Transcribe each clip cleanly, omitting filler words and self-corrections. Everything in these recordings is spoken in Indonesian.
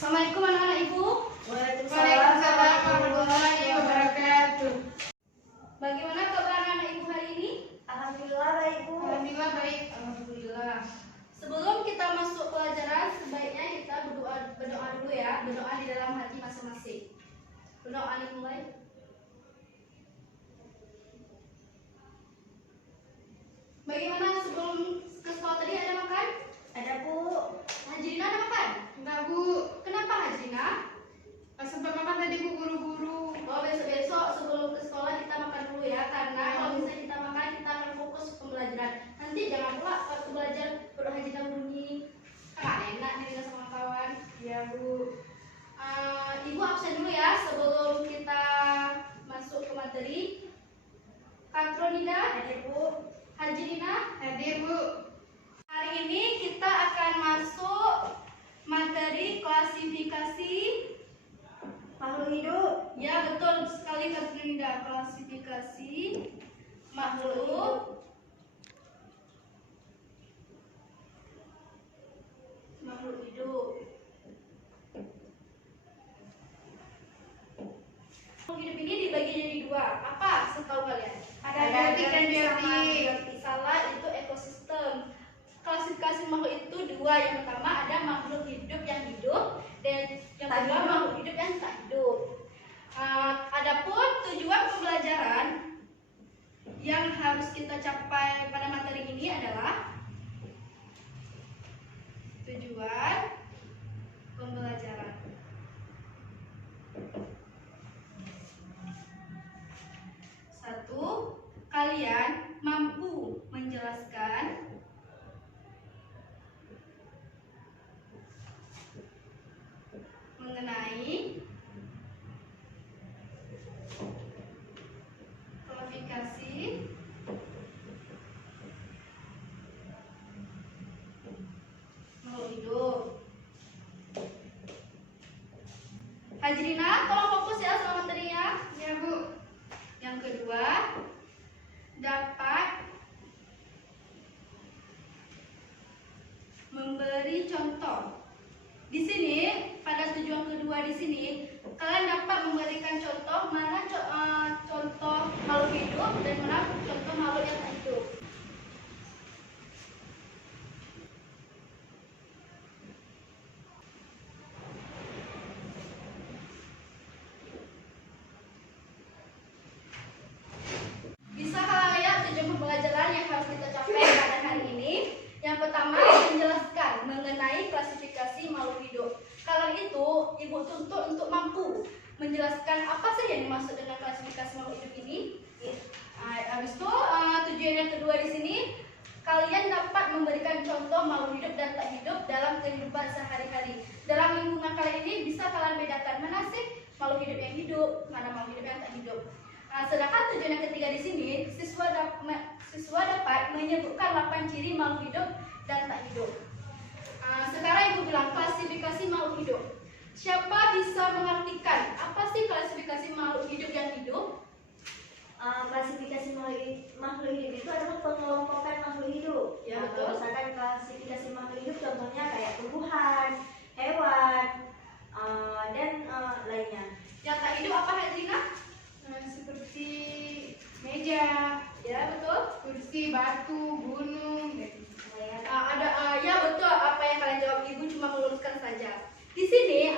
Assalamualaikum anak-anak Ibu. Waalaikumsalam warahmatullahi wabarakatuh. Bagaimana kabar anak-anak Ibu hari ini? Alhamdulillah baik, Bu. Alhamdulillah baik. Alhamdulillah. Sebelum kita masuk pelajaran, sebaiknya kita berdoa dulu ya. Berdoa di dalam hati masing-masing. Berdoa dimulai. Bagaimana sebelum ke sekolah tadi ada makan? Ada, Bu. Hajrina ada makan? Enggak, Bu. Kenapa Hajrina? Pas sempat makan tadi, Bu, buru-buru. Oh, besok-besok sebelum ke sekolah kita makan dulu ya. Karena kalau misalnya kita makan, kita akan fokus pembelajaran. Nanti jangan pula waktu belajar perut Hajrina bunyi. Kan enak nih dengan sama kawan. Iya, Bu. Ibu absen dulu ya sebelum kita masuk ke materi. Katronida, Hadir, Bu. Hajrina, Hadir, Bu. hari ini kita akan masuk materi klasifikasi Makhluk hidup. ya, betul sekali Katronida, klasifikasi makhluk hidup. Makhluk hidup ini dibagi jadi dua. Apa setahu kalian? Ada biotik dan biotik. Salah, itu ekosistem. Klasifikasi makhluk itu dua. Yang pertama ada makhluk hidup yang hidup dan yang Tak kedua hidup. makhluk hidup yang tak hidup. Adapun tujuan pembelajaran yang harus kita capai pada materi ini adalah tujuan pembelajaran. Satu, kalian mampu menjelaskan mengenai klasifikasi makhluk hidup. Hajrina, tolong fokus ya sama materinya. Iya, Bu. Yang kedua, dapat memberi contoh. Di sini pada tujuan kedua di sini kalian dapat memberikan contoh mana contoh makhluk hidup dan mana contoh makhluk yang tak hidup. Bisa hal ya tujuan pembelajaran yang harus kita capai pada hari ini. Yang pertama menjelaskan mengenai klasifikasi makhluk hidup. Kalian itu Ibu tuntut untuk mampu menjelaskan apa sih yang dimaksud dengan klasifikasi makhluk hidup ini. Habis itu tujuan yang kedua di sini kalian dapat memberikan contoh makhluk hidup dan tak hidup dalam kehidupan sehari-hari. Dalam lingkungan kalian ini bisa kalian bedakan mana sih makhluk hidup yang hidup, mana makhluk hidup yang tak hidup. Sedangkan tujuan yang ketiga di sini, siswa dapat menyebutkan 8 ciri makhluk hidup dan tak hidup. Sekarang Ibu bilang klasifikasi makhluk hidup. Siapa bisa mengartikan apa sih klasifikasi makhluk hidup yang hidup? Klasifikasi makhluk hidup itu adalah pengelompokan makhluk hidup. Ya, betul. Kalau misalkan klasifikasi makhluk hidup contohnya kayak tumbuhan, hewan, dan lainnya. Yang tak hidup apa, Hedrina? Seperti meja, Ya, betul. kursi, batu, gunung, dan lain. Ya betul apa yang kalian jawab. Ibu cuma meluruskan saja. Di sini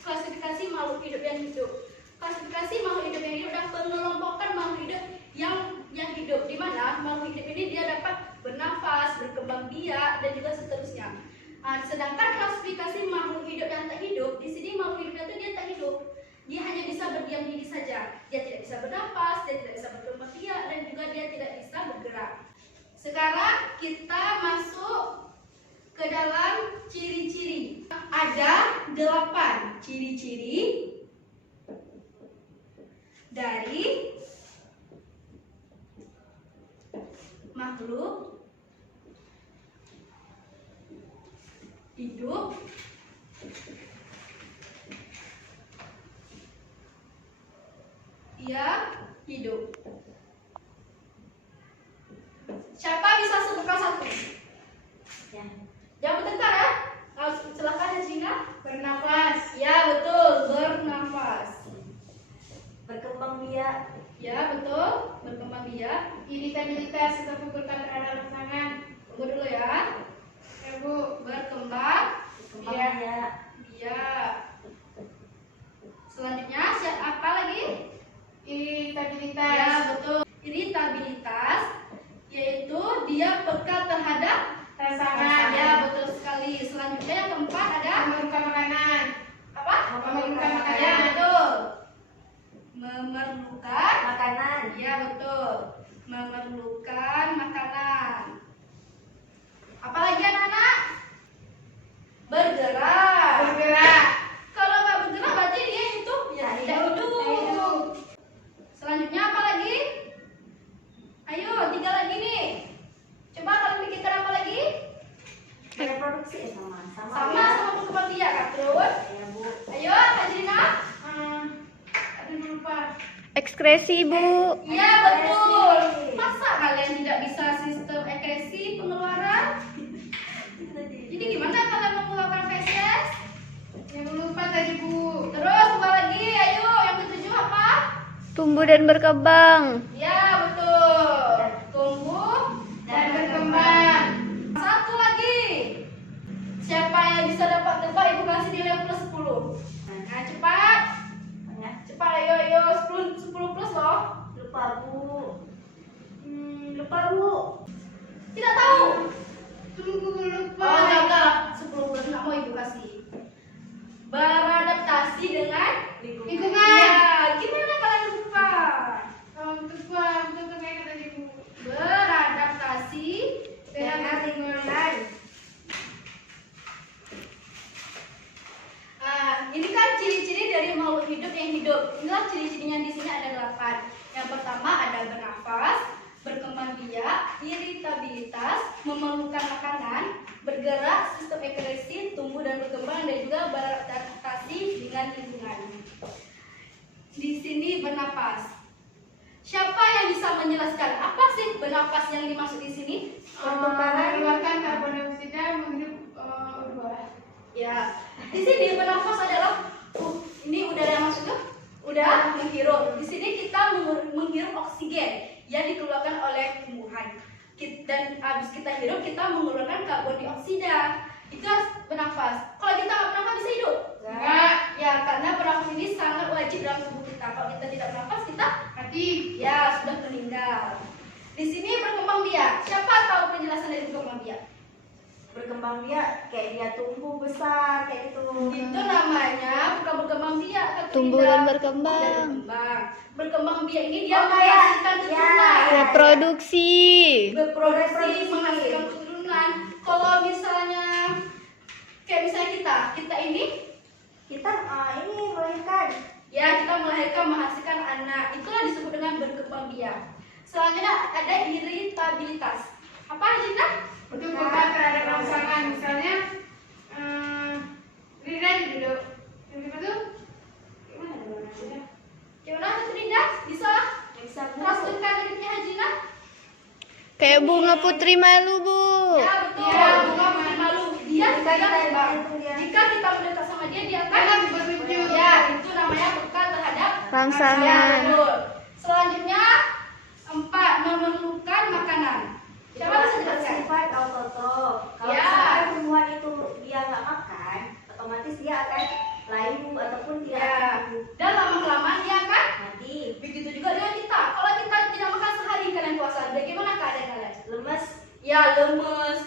klasifikasi makhluk hidup yang hidup. Klasifikasi makhluk hidup yang hidup dan pengelompokan makhluk hidup yang hidup, di mana makhluk hidup ini dia dapat bernafas, berkembang biak dan juga seterusnya. Sedangkan klasifikasi makhluk hidup yang tak hidup, di sini makhluk hidup itu dia tak hidup. Dia hanya bisa berdiam diri saja. Dia tidak bisa bernafas, dia tidak bisa berkembang biak dan juga dia tidak bisa bergerak. Sekarang kita masuk ke dalam ciri-ciri. Ada 8 ciri-ciri dari makhluk hidup yang hidup. Siapa bisa sebutkan satu? Ya. Jangan bertengkar ya. Silakan Hajrina. Bernafas. Ekskresi, Bu. Iya betul. Masa kalian tidak bisa sistem ekskresi pengeluaran? Jadi gimana kalian mengeluarkan feses? Yang lupa tadi Bu. Terus dua lagi, ayo yang ketujuh apa? Tumbuh dan berkembang. Ya betul. Tumbuh Dan berkembang. Satu lagi. Siapa yang bisa dapat tebak ibu kasih nilai plus 10? Nah cepat. Cepat ayo 10 plus loh. Lupa Bu. Lupa Bu. Tidak tahu. Tunggu lupa. Oh enggak 10 plus nggak mau ibu kasih. Beradaptasi dengan Lingkungan. Ya, gimana kalian lupa? Lupa. Betul kayak kata Ibu. Beradaptasi Dengan lingkungan. Nah, ini kan ciri-ciri dari makhluk hidup yang hidup. Inilah ciri-cirinya di sini ada 8. Yang pertama ada bernafas, berkembang biak, iritabilitas, memerlukan makanan, bergerak, sistem ekskresi, tumbuh dan berkembang, dan juga beradaptasi dengan lingkungan. Di sini bernafas. Siapa yang bisa menjelaskan apa sih bernafas yang dimaksud di sini? Mengeluarkan karbon dioksida menghirup udara. Ya, di sini bernafas adalah ini udara yang masuk ke udara menghirup. Di sini kita menghirup oksigen yang dikeluarkan oleh tumbuhan. Dan habis kita hirup kita mengeluarkan karbon dioksida. Itu bernafas. Kalau kita nggak bernafas bisa hidup? Enggak. Ya, karena bernafas ini sangat wajib dalam tubuh kita. Kalau kita tidak bernafas kita Mati. ya sudah meninggal. Di sini berkembang biak. Siapa tahu penjelasan dari berkembang biak? Berkembang biak kayak dia tumbuh besar kayak gitu. Itu namanya bukan berkembang biak, tapi Tumbuh tidak dan berkembang. tumbuh dan berkembang. Berkembang biak ini dia Oh, kayak- menghasilkan keturunan. ya. Reproduksi. Berproduksi menghasilkan keturunan. Kalau misalnya kayak misalnya kita ini Kita ini melahirkan. ya kita melahirkan menghasilkan anak. Itulah disebut dengan berkembang biak. Selanjutnya ada iritabilitas. Apa aja? Itu peka terhadap rangsangan. Misalnya, Rida duduk. Yang kedua tuh, gimana dulu namanya? Gimana Hajin Rinda? Bisa Bisa Bu. translate linknya Hajina? Kayak bunga putri malu, Bu. Ya betul. Ya, Bunga putri malu. Dia Jika kita terbang. itu dia. Jika kita mendekat sama dia akan Akan bertujuh. ya itu namanya peka terhadap Rangsangan. Ya, betul. Selanjutnya 4 memerlukan makanan. Siapa bisa jelaskan? Sifat autotrof. Kalau Ya. misalkan tumbuhan itu dia nggak makan, otomatis dia akan layu ataupun tidak Ya. akan tumbuh. Dan lama-kelamaan dia akan Mati, begitu juga dengan kita. Kalau kita tidak makan sehari kalian puasa, bagaimana keadaan kalian? lemes. Ya lemes,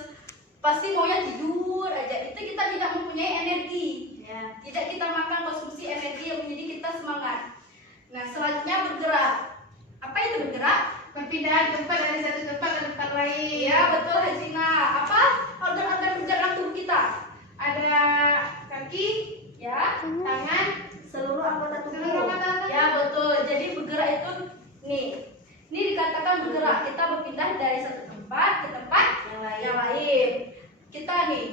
pasti maunya tidur aja. Itu kita tidak mempunyai energi. Ya. Tidak kita makan konsumsi energi yang menjadi kita semangat. Nah selanjutnya bergerak. Apa itu bergerak? Perpindahan tempat dari satu tempat ke tempat lain. Iya betul Hajina. Apa organ-organ bergerak tubuh kita? Ada kaki, Ya, tangan, Seluruh anggota tubuh. seluruh mata. ya betul. Jadi bergerak itu nih. Ini dikatakan bergerak. Kita berpindah dari satu tempat ke tempat Yang lain. yang lain. Kita nih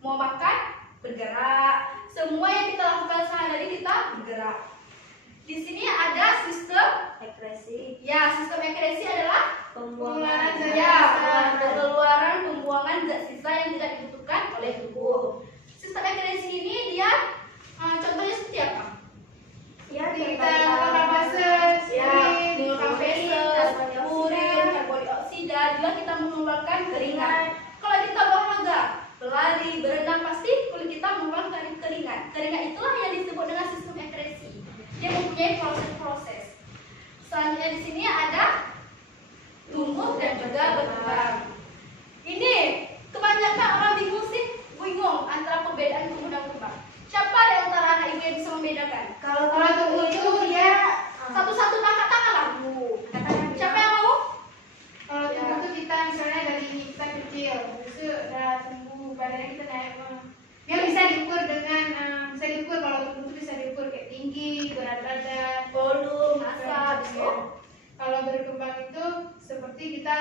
mau makan bergerak. Semua yang kita lakukan sehari-hari kita bergerak. Di sini ada sistem Ekskresi, sistem ekskresi adalah pembuangan Pengeluaran ya zat pengeluaran pembuangan zat sisa yang tidak dibutuhkan oleh tubuh. Sistem ekskresi ini dia contohnya seperti apa? Ya, Kita mengeluarkan fases, Ya, urin, mengeluarkan feses, urin, karbon dioksida, juga kita mengeluarkan keringat. Kalau kita olahraga, berlari, berenang, pasti kulit kita mengeluarkan keringat. Keringat itulah yang disebut dengan sistem ekskresi. Dia mempunyai proses-proses. Selanjutnya di sini ada tumbuh dan juga berkembang. Ini kebanyakan orang bingung antara perbedaan tumbuh dan berkembang. Siapa di antara anak ibu yang bisa membedakan? Kalau Kalau tumbuh tumbuh itu itu dia Satu-satu tangan lagu. katakan Siapa yang mau? Kalau tumbuh itu kita misalnya dari kita kecil, itu udah tumbuh badannya kita naik. Yang bisa diukur dengan bisa diukur kalau tumbuh itu bisa diukur kayak tinggi, berat badan, Volume, massa, Ya. besok. Kalau berkembang itu seperti kita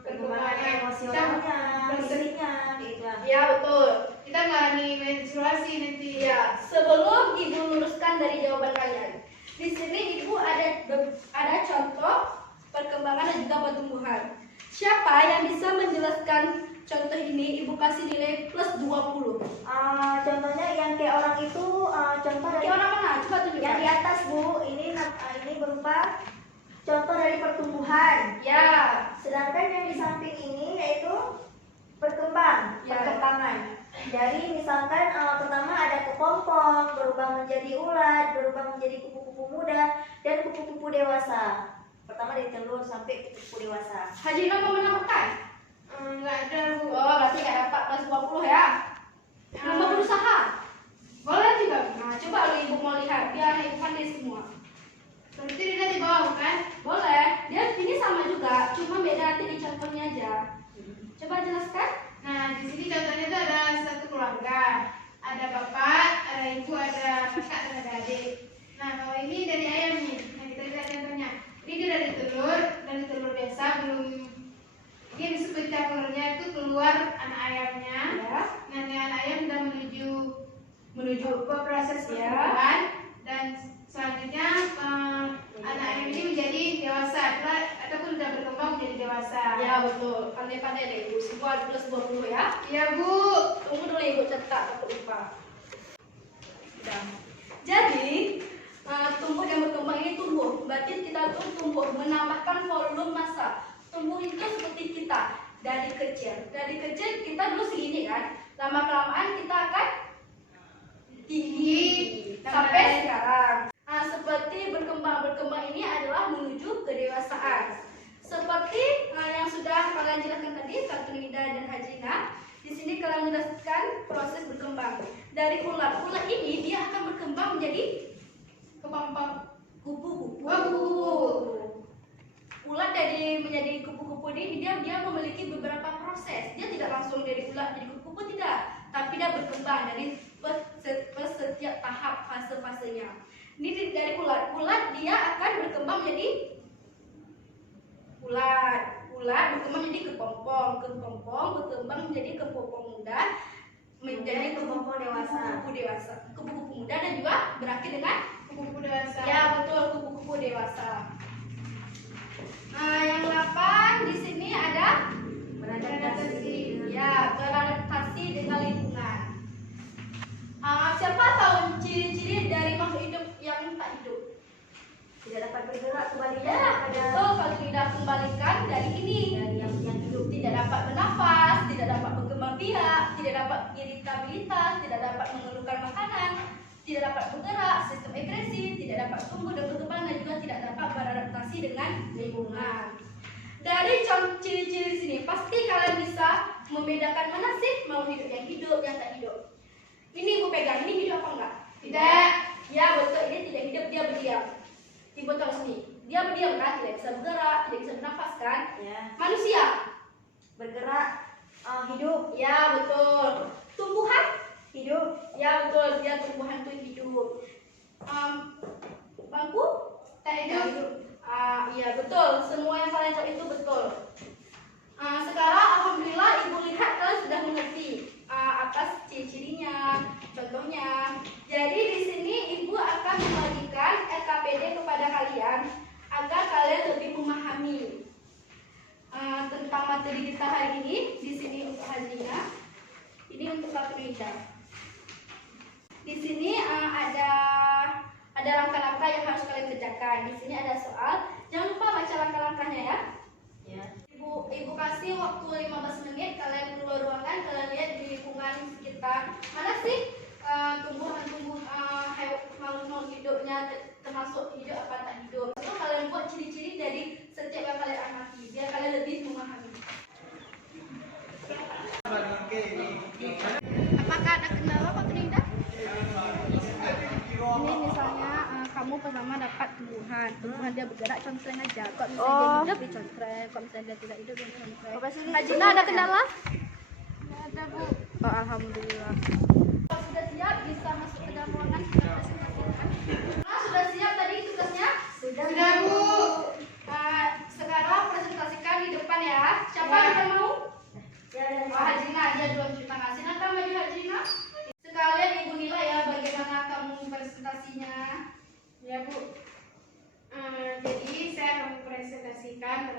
perkembangan emosionalnya, fisiknya, gitu. Ya betul. kita nggak nih menstruasi nanti. Ya, sebelum ibu luruskan dari jawaban kalian, Di sini ibu ada contoh perkembangan dan juga pertumbuhan. Siapa yang bisa menjelaskan contoh ini? Ibu kasih nilai plus 20. Contohnya yang kayak orang itu, contoh dari Kayak orang mana? Coba yang di tunjukkan. atas Bu, ini berupa contoh dari pertumbuhan. Ya, Sedangkan yang di samping ini yaitu perkembangan. Dari misalkan pertama ada kepompong, berubah menjadi ulat, berubah menjadi kupu-kupu muda dan kupu-kupu dewasa. Pertama dari telur sampai kupu-kupu dewasa. Haji Ina mau menambahkan? Enggak ada Bu. Oh, berarti nggak dapat plus 20 ya. Mau berusaha. Boleh juga. Nah, coba kalau ibu mau lihat, biar ibu pandai semua. Berarti Rina di bawah kan? Boleh. Dia ini sama juga, cuma beda nanti di contohnya aja. Coba jelaskan. Nah, di sini contohnya itu ada satu keluarga. Ada bapak, ada ibu, ada kakak, dan ada adik. Nah, kalau ini dari ayam nih. Nah, kita lihat contohnya. Ini dia dari telur biasa, belum dia disebut telurnya itu keluar anak ayamnya. Ya. Nah, ini anak ayam sudah menuju ke proses Ya. pertumbuhan dan selanjutnya anak ayam ini menjadi dewasa ataupun sudah berkembang menjadi dewasa. Ya, betul. Pandai-pandai deh ibu. Semua plus 20 ya. Iya Bu. Tunggu dulu ibu cetak, takut lupa. Sudah. Jadi, tumbuh dan berkembang ini tumbuh. Berarti kita tuh tumbuh, menambahkan volume massa. Tumbuh itu seperti kita dari kecil. Dari kecil kita dulu segini kan. Lama kelamaan kita akan tinggi sampai sekarang. Seperti berkembang ini adalah menuju kedewasaan. Seperti yang sudah kalian jelaskan tadi, Kak Nida dan Hajina. Di sini kalian menjelaskan proses berkembang. Dari ulat ini dia akan berkembang menjadi Kepompong. kupu-kupu. Wah, kupu-kupu. Ulat menjadi kupu-kupu ini dia memiliki beberapa proses. Dia tidak langsung dari ulat jadi kupu-kupu, tidak, tapi dia berkembang dari setiap tahap fase-fasenya. Ini dari ulat dia akan berkembang menjadi ulat berkembang menjadi kepompong berkembang menjadi kepompong muda, menjadi Kepompong dewasa. kupu-kupu muda, dan juga berakhir dengan Kupu-kupu dewasa. ya betul kupu-kupu dewasa. Yang 8 di sini ada Beradaptasi. ya beradaptasi dengan lingkungan. Siapa tahu ciri-ciri dari makhluk hidup yang tak hidup? Tidak dapat bergerak kembali Ya, betul. Kalau tidak kembalikan dari ini, dari yang hidup. tidak dapat bernafas, tidak dapat berkembang biak, tidak dapat iritabilitas, tidak dapat mengeluarkan makanan, tidak dapat bergerak, sistem ekskresi, tidak dapat tumbuh dan berkembang, dan juga tidak dapat beradaptasi dengan lingkungan. Dari ciri-ciri di sini, pasti kalian bisa membedakan mana sih makhluk hidup yang hidup, yang tak hidup. Ini ibu pegang, ini hidup apa enggak? Tidak. Ya betul, ini tidak hidup, dia berdiam. Ibu tahu sini, dia berdiam kan, tidak bisa bergerak, tidak bisa bernafas kan? Ya. Manusia, Bergerak, hidup, ya betul. Tumbuhan, hidup. ya betul, dia tumbuhan itu hidup. Bangku, Tak hidup. Iya betul, semua yang kalian jawab itu betul. Sekarang alhamdulillah ibu lihat kalian sudah mengerti atas ciri-cirinya, contohnya. Jadi di sini ibu akan membagikan RKPD kepada kalian agar kalian lebih memahami tentang materi kita hari ini. Di sini untuk Hazina, ini untuk Kak Nida. Di sini ada langkah-langkah yang harus kalian kerjakan. Di sini ada soal. Jangan lupa baca langkah-langkahnya ya. Ya. Ibu kasih waktu 15 menit, kalian keluar ruangan, kalian lihat di lingkungan sekitar mana sih makhluk hidupnya, termasuk hidup apa tak hidup. Lalu kalian buat ciri-ciri dari setiap yang kalian amati biar kalian lebih memahami. Apakah ada kendala Pak Nida? Ini misalnya kamu pertama dapat tumbuhan dia bergerak, contreng aja. Kok misalnya dia hidup dicontreng, kok misalnya dia tidak hidup dicontreng. Hajina ada kendala? Tidak ada Bu. Oh, alhamdulillah. Kalau sudah siap bisa masuk ke dalam ruangan kita presentasikan. Sudah siap tadi tugasnya? Sudah Bu. Sekarang presentasikan di depan ya. Siapa yang mau? Ya, dan Hajina aja dulu, terima kasih. Nanti maju Hajina. Sekalian ibu nilai ya bagaimana kamu presentasinya. Ya Bu. kan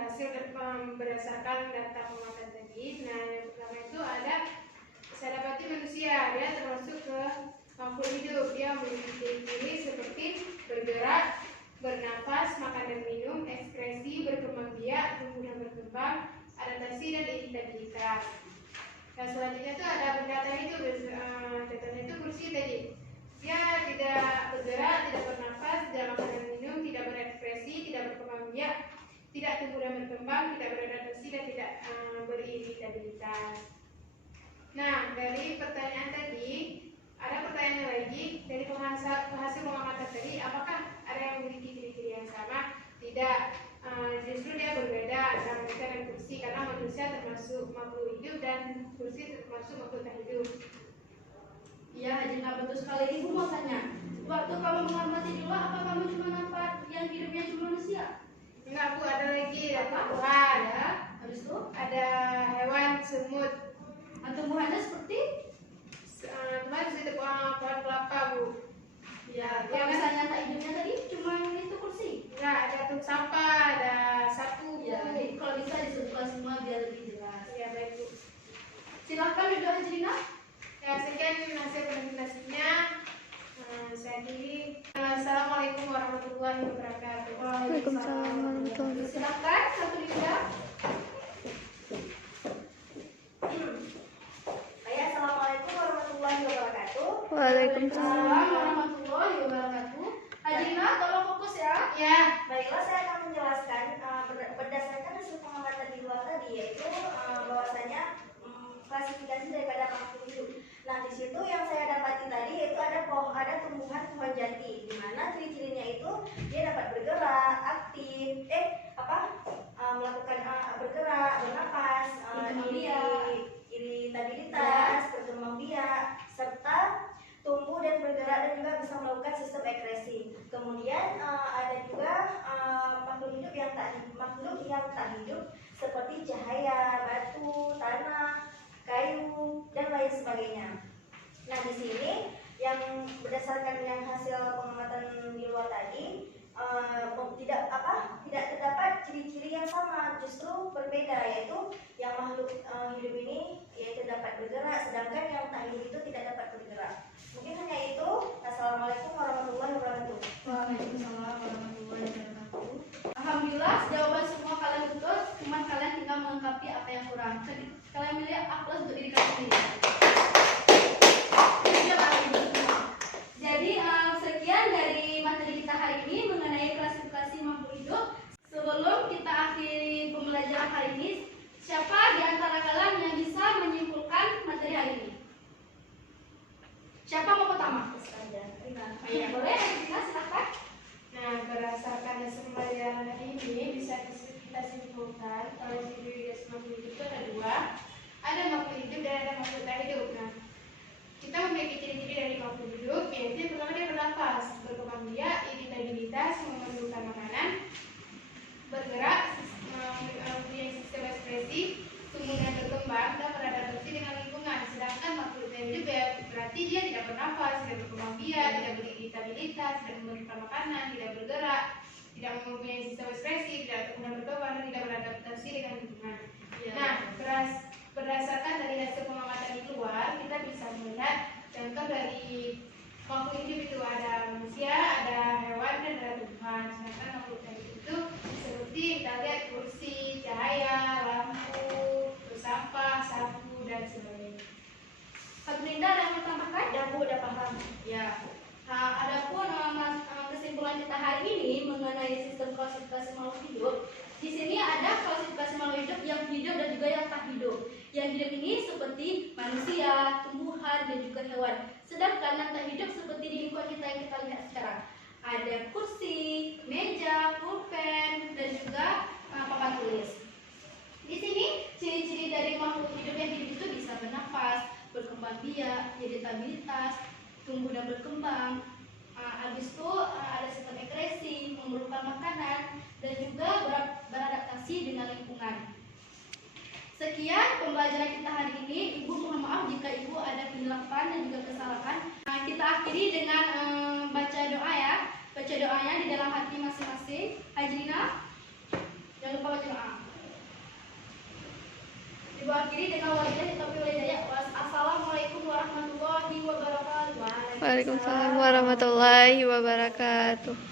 berdasarkan data pengamatan tadi. Nah, yang pertama itu ada saya dapati manusia, dia termasuk ke makhluk hidup. Dia memiliki ciri-ciri seperti bergerak, bernafas, makan dan minum, ekskresi, berkembang biak, tumbuh dan berkembang, adaptasi dan iritabilitas. Nah, selanjutnya itu ada benda tadi itu contohnya itu kursi tadi. Dia tidak bergerak, tidak bernafas, tidak makan dan minum, tidak berekspresi, tidak berkembang biak, tidak tumbuh dan berkembang, tidak beradaptasi dan tidak beriritabilitas. Nah, dari pertanyaan tadi ada pertanyaan lagi dari hasil pengamatan tadi, apakah ada yang memiliki ciri-ciri yang sama? Tidak, justru dia berbeda antara manusia dan kursi karena manusia termasuk makhluk hidup dan kursi termasuk makhluk tak hidup. Iya, Hajina, betul sekali. Ibu mau tanya, waktu kamu mengamati di luar, apa kamu cuma nampak yang hidupnya cuma manusia? Enggak, Bu, ada lagi, ada tumbuhan, Ya, habis itu ada hewan, semut. tumbuhannya seperti? Kemarin di situ pohon kelapa, Bu. Ya, kalau misalnya tak hidupnya tadi cuma itu kursi. Enggak, ada tong sampah, ada sapu. Ya, jadi kalau bisa disebutkan semua biar lebih jelas. Ya, baik, Bu. Silahkan duduk, Hajrina. Ya, sekian hasil presentasinya. Saya akhiri. Assalamualaikum warahmatullahi wabarakatuh. Waalaikumsalam warahmatullahi wabarakatuh. Silahkan, satu Linda. Assalamualaikum warahmatullahi wabarakatuh. Waalaikumsalam. Warahmatullahi wabarakatuh. Hajrina, tolong fokus ya. Ya, Baiklah, saya akan menjelaskan berdasarkan hasil pengamatan di luar tadi, yaitu bahwasanya klasifikasi daripada makhluk hidup. Nah, di situ yang saya dapati tadi yaitu ada tumbuhan pohon jati, di mana ciri-cirinya itu dia dapat bergerak, aktif, melakukan bergerak, bernapas, Berkembang biak. iritabilitas, berkembang biak, serta tumbuh dan bergerak dan juga bisa melakukan sistem ekskresi. Kemudian ada juga makhluk yang tak hidup seperti cahaya, batu, tanah, kayu dan lain sebagainya. Nah, di sini yang berdasarkan yang hasil pengamatan di luar tadi tidak terdapat ciri-ciri yang sama, justru berbeda, yaitu yang makhluk hidup ini yaitu dapat bergerak, sedangkan yang tak hidup itu tidak dapat bergerak. Mungkin hanya itu. Assalamualaikum warahmatullahi wabarakatuh. Waalaikumsalam warahmatullahi wabarakatuh. Alhamdulillah, jawaban semua kalian betul, cuma kalian tinggal melengkapi apa yang kurang. Jadi, kalian milih aplaus untuk diri kalian sendiri. Jadi, sekian dari materi kita hari ini mengenai klasifikasi makhluk hidup. Sebelum kita akhiri pembelajaran hari ini, siapa di antara kalian yang bisa menyimpulkan materi hari ini? Siapa mau pertama? Iya, boleh, Rina, silakan. nah, berdasarkan hasil pembelajaran hari ini bisa kita simpulkan kalau ciri makhluk hidup itu ada dua, ada makhluk hidup dan ada makhluk tak hidup. Nah, kita memiliki ciri-ciri dari makhluk hidup, yaitu yang pertama dia bernafas, berkembang biak, iritabilitas, memerlukan makanan, bergerak, mempunyai sistem ekspresi, tumbuh dan berkembang, dan beradaptasi dengan lingkungan. Sedangkan makhluk tak hidup ya berarti dia tidak bernafas, tidak berkembang biak, tidak beriritabilitas, tidak memerlukan makanan, tidak bergerak, tidak mempunyai sistem ekspresi, tidak tumbuh dan berkembang, dan tidak beradaptasi dengan lingkungan. Nah, berdasarkan dari hasil pengamatan di luar, kita bisa melihat contoh dari makhluk hidup itu ada manusia, ada hewan, dan ada tumbuhan. Sedangkan makhluk hidup itu seperti kita lihat kursi, cahaya, lampu, sampah, sapu, dan sebagainya. Pak Linda ada yang mau tambahkan? Ya, Bu, udah paham. Ya. Adapun kesimpulan kita hari ini mengenai sistem klasifikasi makhluk hidup, di sini ada klasifikasi makhluk hidup yang hidup dan juga yang tak hidup. Yang hidup ini seperti manusia, tumbuhan, dan juga hewan. Sedangkan yang tak hidup seperti di lingkungan kita yang kita lihat sekarang. Ada kursi, meja, pulpen, dan juga papan tulis. Di sini ciri-ciri dari makhluk hidup yang hidup itu bisa bernafas, berkembang biak, iritabilitas, tumbuh dan berkembang. Habis itu ada sistem ekskresi, memerlukan makanan, dan juga beradaptasi dengan lingkungan. Sekian pembelajaran kita hari ini. Ibu mohon maaf jika ibu ada kehilafan dan juga kesalahan. Kita akhiri dengan baca doa ya. Baca doanya di dalam hati masing-masing. Hajrina, Jangan lupa baca doa. Ibu akhiri dengan wabillahi taufiq wal hidayah. Wassalamualaikum warahmatullahi wabarakatuh. Waalaikumsalam warahmatullahi wabarakatuh.